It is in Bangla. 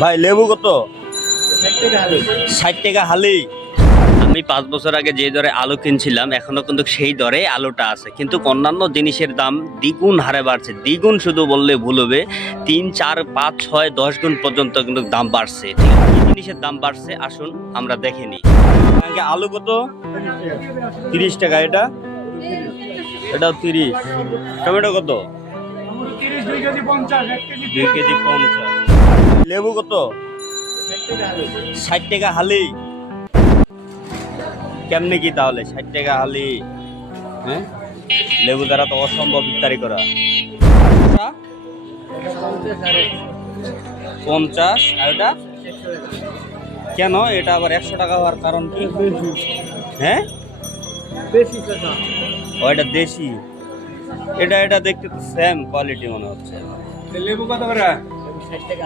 ভাই লেবু কত? 60 টাকা হালি। আমি 5 বছর আগে যে দরে আলু কিনছিলাম এখনো কিন্তু সেই দরে আলুটা আছে, কিন্তু অন্যান্য জিনিসের দাম দ্বিগুণ হারে বাড়ছে। দ্বিগুণ শুধু বললে ভুল হবে, 3, 4, 5, 6, 10 গুণ পর্যন্ত কিন্তু দাম বাড়ছে। ঠিক আছে, কি জিনিসের দাম বাড়ছে আসুন আমরা দেখে নিই। আলু কত? 30 টাকা। এটাও 30। টমেটো কত? 2 কেজি 50। লেবু কত? 60 টাকা হালি। কেমনে কি তাহলে 60 টাকা হালি? হ্যাঁ, লেবু দ্বারা তো অসম্ভব ইফতারি করা। 50 আর এটা কেন? এটা আবার 100 টাকা হওয়ার কারণ কি? হ্যাঁ, ও এটা দেশি। এটা দেখতে তো সেম কোয়ালিটি মনে হচ্ছে। লেবু কত করে? 60 টাকা।